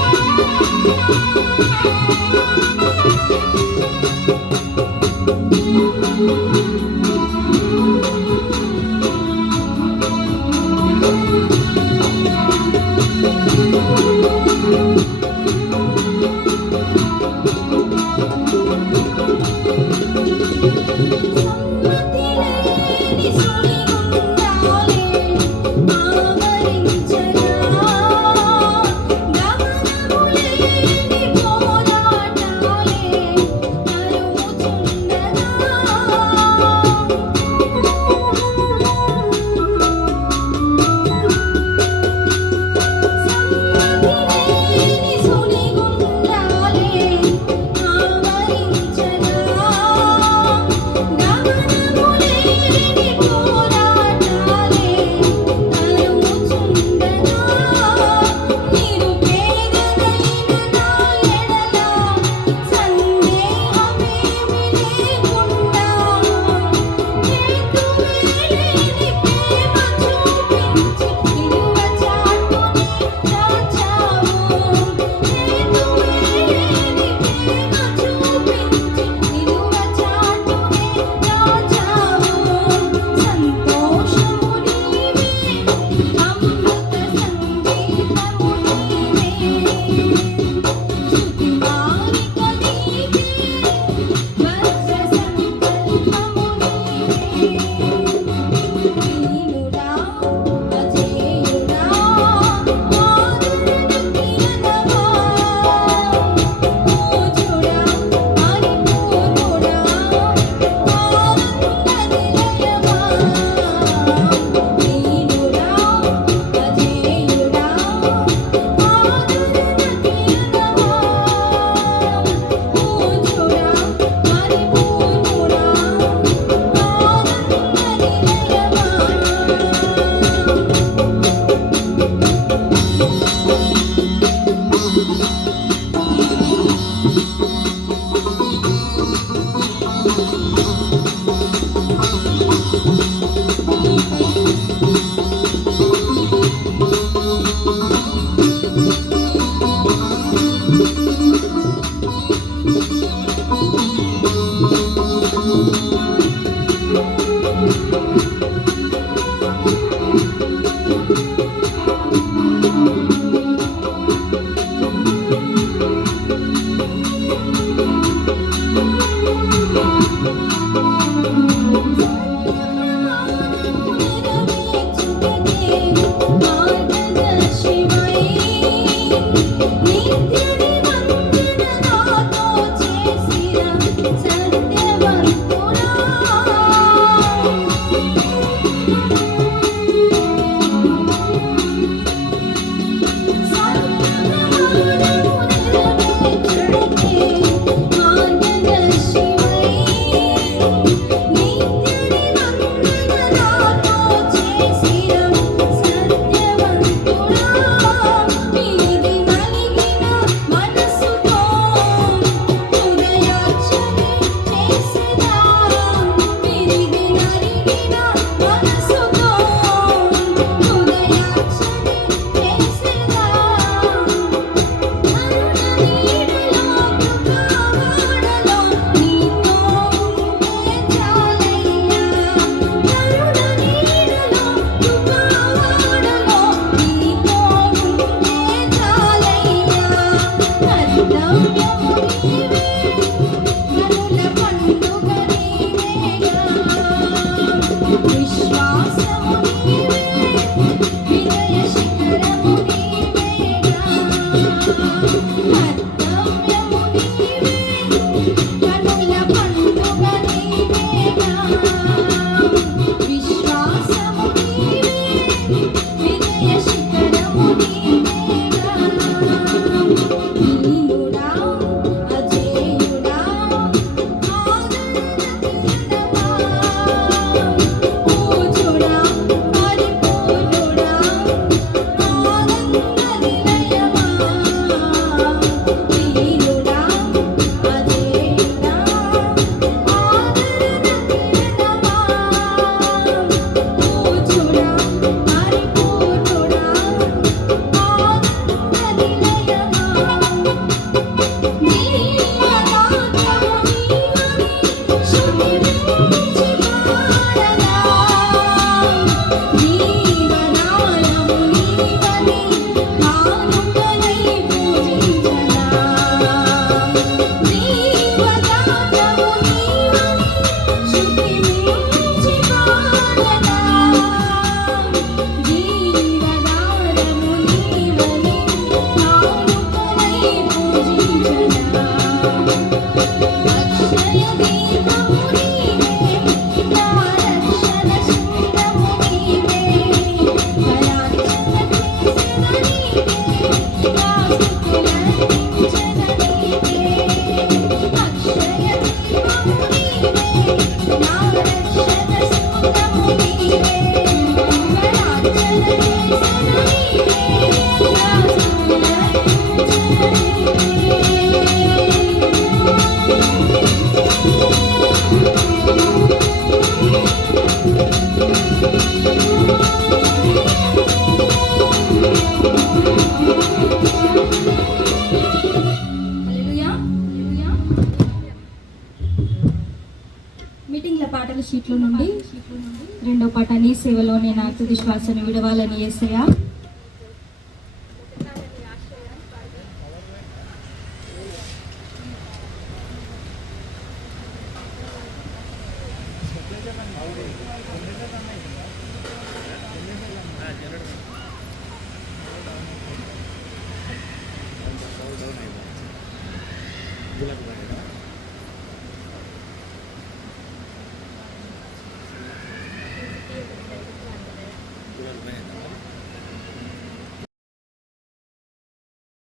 Thank you. విశ్వాసాన్ని విడవాలని ఏసయ్యా.